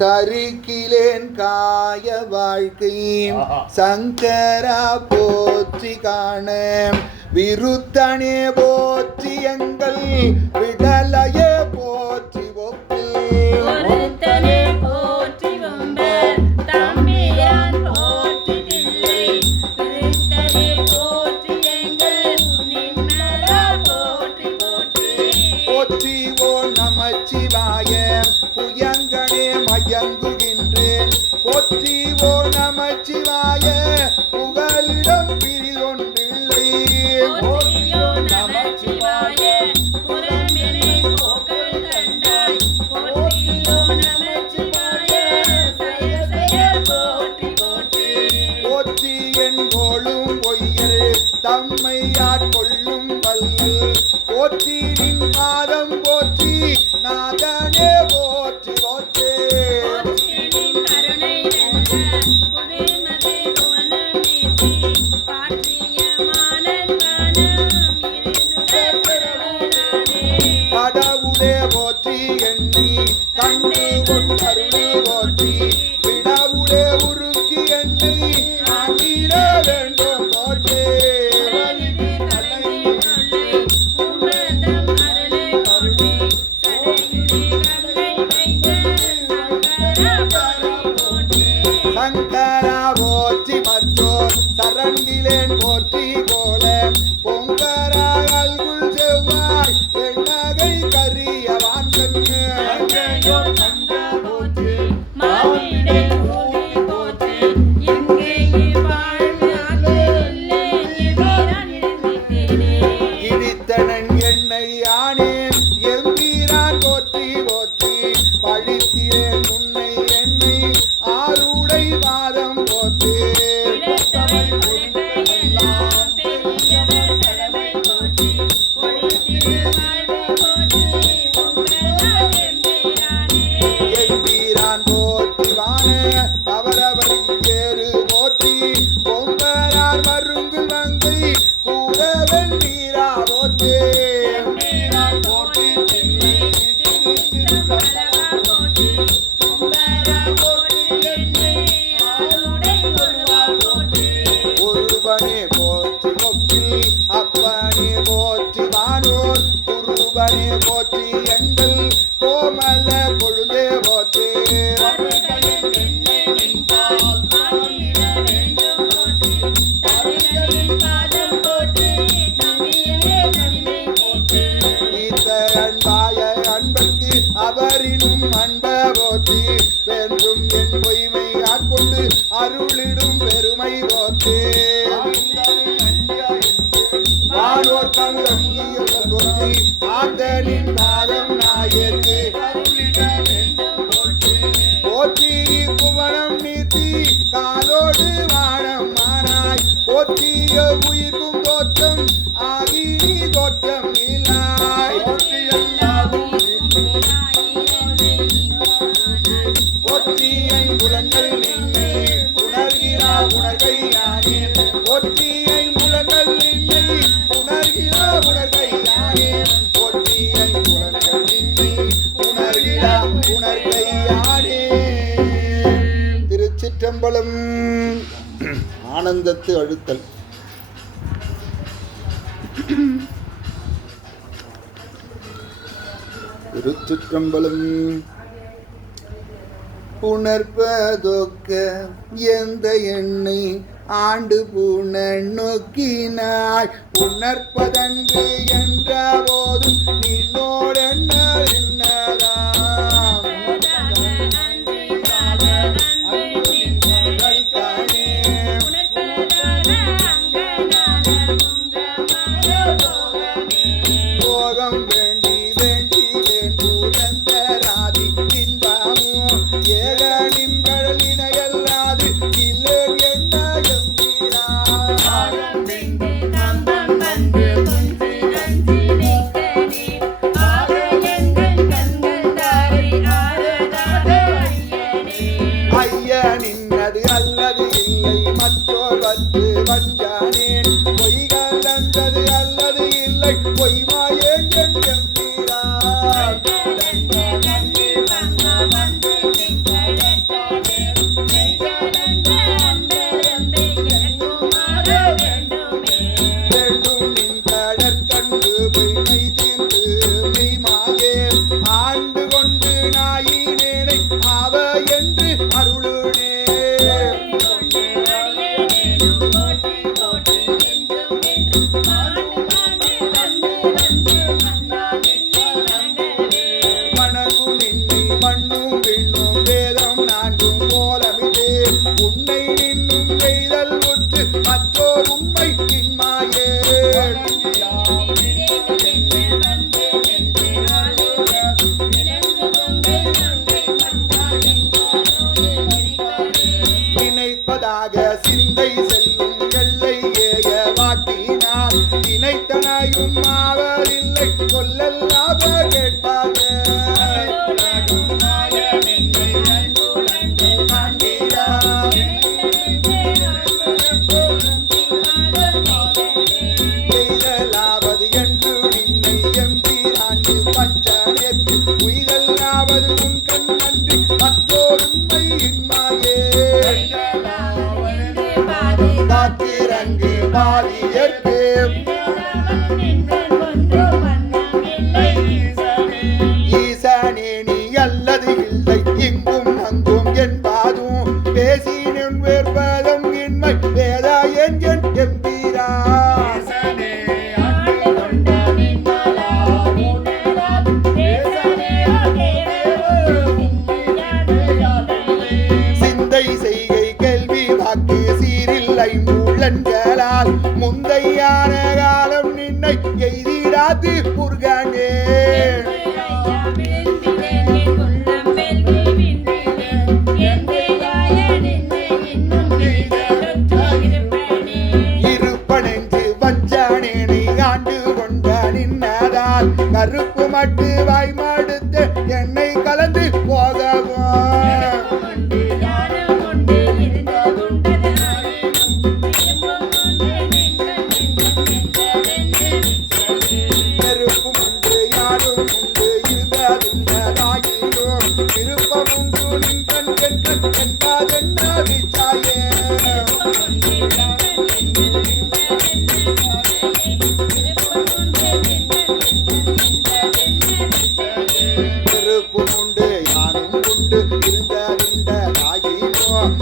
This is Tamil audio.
கருக்கிலேன் காய வாழ்க்கை சங்கரா போற்றி காண விருத்தனே போற்றி எங்கள் விடலையே போற்றி ஒருத்தனே போற்றி வம்பர் தம்பியான் போற்றி தில்லை விருத்தனே போற்றி எங்கள் நின்மலா போற்றி போற்றி போற்றி ஓ நமச்சிவாய புயங்கனே மயங்குகின்றேன் போற்றி ஓ நமச்சிவாய புகலிடம் பிரிதொன்றில்லை போற்றியோ நமச்சிவாய புறமெனை போக்கல் கண்டாய் போற்றியோ நமச்சிவாய செயல் செயல் போற்றி போற்றி போற்றி என்போலும் பொய்யர் தம்மை ஆட்கொள்ளும் வல்லல் போற்றி நின் பாதம் போற்றி நாதனே போற்றி போற்றே போற்றினின் கருணை வென்ற புதுமதி புவனம் நீட்டி பாற்றிய மானன் மனம் இருசுடர் கடவுளானே கடவுளே போற்றி எண்ணி கண்டு கொண்டருளே போற்றி விடவுளே உருக்கி என்னை ஆண்டிட வேண்டும் போற்றே உடலிலே தலைமை கொள்ளை உம்பதம் அருளை கொள்ளை சடையுடே கங்கை வைத்த சங்கரா போற்றி சங்கரா போற்றி மற்றோர் சரண்கிலேன் போற்றி போல பொங்கரா அல்குல் செவ்வாய் வெண்ணகை கரிய வான்கண்ணு அங்கையோர் தந்த போற்றி மானிடை ஊழி போற்றி எங்கேயே வாழ்வு ஆற்று இல்லை எவீரான் இழந்திட்டேனே இடித்தனன் என்னை ஆனேன் எம்பீரான் போற்றி போற்றி பழித்தேன் உன்னை என்னை ஆருடை பாதம் போற்றி பிழைத்தவள் உழைப்பை எல்லாம் பெரியவர் கடமை போற்றி ஒழித்திடு வாழ்வு போற்றி உங்களால் எம்பீரானே எம்பீரான் போற்றி வான அவரவரில் ஏறு போற்றி பொங்கலார் மருங்கு மங்கை கூடவன் நீரா போற்றி எம்பீரான் போற்றி தில்லை திருச்சிற்றம்பலவா போற்றி உம்பரா போற்றி என்னை ஆளுடை ஒருவா போற்றி ஒருவனே போற்றி கொப்பில் அப்பனே போற்றி வானோர் குருவனே போற்றி எங்கள் கோமல கொழுந்தே போற்றி வருகையில் என்னை நின்பால் ஆகிட வேண்டும் போற்றி தருகையின் பாதம் போற்றி நம்பியே தனிமை போற்றி ஈத்த அன்பாய அன்பர்க்கு அவரினும் அன்ப போற்றி வேண்டும் என் பொய்மை ஆட்கொண்டு அருளிடும் பெருமை போற்றி வானோர் கமுதம் போற்றி ஆத்தனின் பாதம் நாயற்கு அருளிட வேண்டும் போற்றி போற்றி புவனம் நீத்தி காலோடு வானம் மானாய் போற்றிய உயிர்க்கும் தோற்றம் ஆகி நீ தோற்றம் இல்லாய் போற்றி ஐம்புலன்கள் நின்னை உணர்கிறா உணர்கை யானே போற்றி ஐம்புலன்கள் நின்னை உணர்கிறா உணர்கை யானே போற்றி ஐம்புலன்கள் நின்னை உணர்கிறா உணர்கை யானே. திருச்சிற்றம்பலம். ஆனந்தத்து அழுத்தல். திருச்சிற்றம்பலம். புணர்ப்பதொக்க எந்த எண்ணை ஆண்டு பூண நோக்கினாய் புணர்ப்பதன்று என்ற போதும் நின்னோடென்ன என்னதாம் போகம் வேண்டி வேண்டி வேண்டூரந்தராதி இன்பமோ ஏகனின் கடலினையல்லாது இல்லை என்ன எம்பீரான் ஐயனின்னது அல்லது இல்லை மற்றோர் வந்து வஞ்சானேன் பொய்கள் அல்லது அல்லது இல்லை பொய்மாயேன் எம்பீரான் மண்ணும் விண்ணும் வேதம் நான்கும் கோலமிட்டு உன்னை நின்னும் எய்தல் உற்று மற்றோர் உண்மை இன்மாயே நினைப்பதாக சிந்தை செல்லும் எல்லை ஏய வாட்டினார் நினைத்தனையும் ஆவதில்லை சொல்லல்லாத கேட்பாக எய்தலாவது என்று நின்னை எம்பிராண்டு பஞ்சனேற்கு உய்தலாவது உன் கண் நன்றி மற்றோர் உண்மை இன்மாயே காத்திரங்கு பாதியற்கு ஈசனே நீ அல்லது இல்லை இங்கும் அங்கும் என்பாதும் பேசினேன் வேற்பதம் இன்மை வேதா என் எம்பீரா சிந்தை செய்கை கேள்வி வாக்கு சீரில்லை மூலன்களால் முந்தையான காலம் நின்னை எய்திடாது புர்கனே இருப்பனென்று வஞ்சனேனை ஆண்டு கொண்ட நின்னதால் கருப்பு மட்டு வாய்மாடுத்து என்னை கலந்து போகவும் நெருப்பும் உண்டு யாரும் உண்டு இருந்ததுண்டதாயிரும் விருப்பம் உண்டு நின் கண் கண் கண் என்பதென்ன விச்சாயே நெருப்பும் உண்டு யாரும் உண்டு இருந்ததுண்டதாயிரும்